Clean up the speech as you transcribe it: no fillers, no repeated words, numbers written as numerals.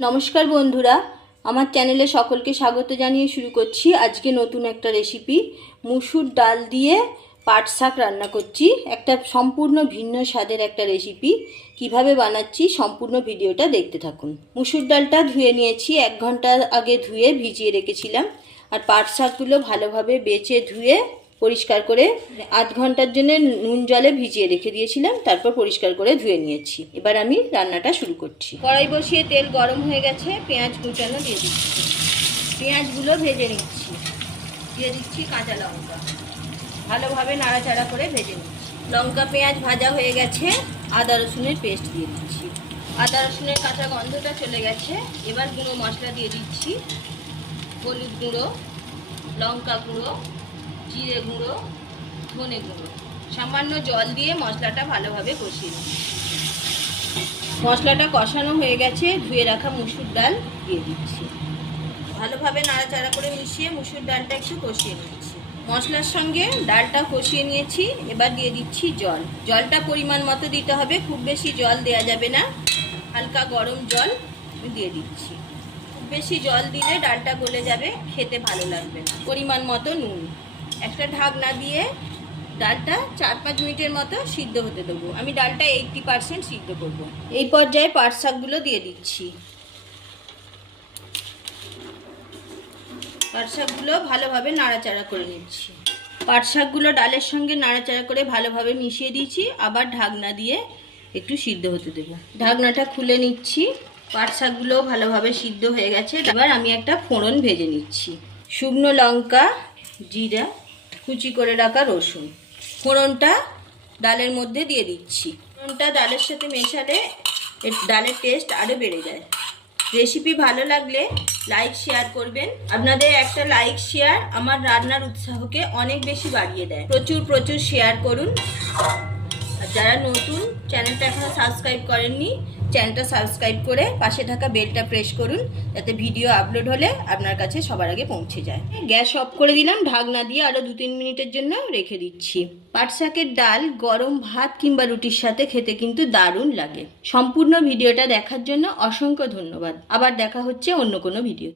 নমস্কার বন্ধুরা, আমার চ্যানেলে সকলকে স্বাগত জানিয়ে শুরু করছি আজকে নতুন একটা রেসিপি। মুসুর ডাল দিয়ে পাট শাক রান্না করছি। একটা সম্পূর্ণ ভিন্ন স্বাদের একটা রেসিপি। কিভাবে বানাচ্ছি সম্পূর্ণ ভিডিওটা দেখতে থাকুন। মুসুর ডালটা ধুয়ে নিয়েছি, 1 ঘন্টা আগে ধুয়ে ভিজিয়ে রেখেছিলাম। আর পাট শাকগুলো ভালোভাবে বেছে ধুয়ে পরিষ্কার করে 8 ঘন্টার জন্য নুন জলে ভিজিয়ে রেখে দিয়েছিলাম, তারপর পরিষ্কার করে ধুয়ে নিয়েছি। এবার আমি রান্নাটা শুরু করছি। কড়াই বসিয়ে তেল গরম হয়ে গেছে, পেঁয়াজ কুচানো দিয়ে দিচ্ছি। পেঁয়াজগুলো ভেজে নিচ্ছি। দিয়ে দিচ্ছি কাঁচা লঙ্কা, ভালোভাবে নাড়াচাড়া করে ভেজে নিচ্ছি। লঙ্কা পেঁয়াজ ভাজা হয়ে গেছে, আদা রসুনের পেস্ট দিয়ে দিচ্ছি। আদা রসুনের কাঁচা গন্ধটা চলে গেছে। এবার গুঁড়ো মশলা দিয়ে দিচ্ছি। হলুদ গুঁড়ো, লঙ্কা গুঁড়ো, জিরে গুঁড়ো, ধনে গুঁড়ো। সামান্য জল দিয়ে মশলাটা ভালোভাবে কষিয়ে নিচ্ছি। মশলাটা কষানো হয়ে গেছে, ধুয়ে রাখা মুসুর ডাল দিয়ে দিচ্ছি। ভালোভাবে নাড়াচাড়া করে মিশিয়ে মুসুর ডালটা একটু কষিয়ে নিচ্ছি। মশলার সঙ্গে ডালটা কষিয়ে নিয়েছি, এবার দিয়ে দিচ্ছি জল। জলটা পরিমাণ মতো দিতে হবে, খুব বেশি জল দেওয়া যাবে না। হালকা গরম জল দিয়ে দিচ্ছি। খুব বেশি জল দিলে ডালটা গলে যাবে, খেতে ভালো লাগবে না। পরিমাণ মতো নুন। একটা ঢাকনা দিয়ে ডালটা 4-5 মিনিটের মতো সিদ্ধ হতে দেবো। আমি ডালটা 80% সিদ্ধ করব। এই পর্যায়ে পাট শাকগুলো দিয়ে দিচ্ছি। পাট শাকগুলো ভালোভাবে নাড়াচাড়া করে নিচ্ছি। পাট শাকগুলো ডালের সঙ্গে নাড়াচাড়া করে ভালোভাবে মিশিয়ে দিয়েছি। আবার ঢাকনা দিয়ে একটু সিদ্ধ হতে দেবো। ঢাকনাটা খুলে নিচ্ছি। পাট শাকগুলো ভালোভাবে সিদ্ধ হয়ে গেছে। এবার আমি একটা ফোড়ন ভেজে নিচ্ছি। শুকনো লঙ্কা, জিরা, কুচি করে রাখা রসুন। ফোড়নটা ডালের মধ্যে দিয়ে দিচ্ছি। ফোড়নটা ডালের সাথে মেশালে ডালের টেস্ট আরও বেড়ে যায়। রেসিপি ভালো লাগলে লাইক শেয়ার করবেন। আপনাদের একটা লাইক শেয়ার আমার রান্নার উৎসাহকে অনেক বেশি বাড়িয়ে দেয়। প্রচুর শেয়ার করুন। আর যারা নতুন, চ্যানেলটা এখনো সাবস্ক্রাইব করেননি, চ্যানেলটা সাবস্ক্রাইব করে পাশে থাকা বেলটা প্রেস করুন, যাতে ভিডিও আপলোড হলে আপনার কাছে সবার আগে পৌঁছে যায়। গ্যাস অফ করে দিলাম, ঢাকনা দিয়ে আরও 2-3 মিনিটের জন্য রেখে দিচ্ছি। পাট শাকের ডাল গরম ভাত কিংবা রুটির সাথে খেতে কিন্তু দারুণ লাগে। সম্পূর্ণ ভিডিওটা দেখার জন্য অসংখ্য ধন্যবাদ। আবার দেখা হচ্ছে অন্য কোনো ভিডিও।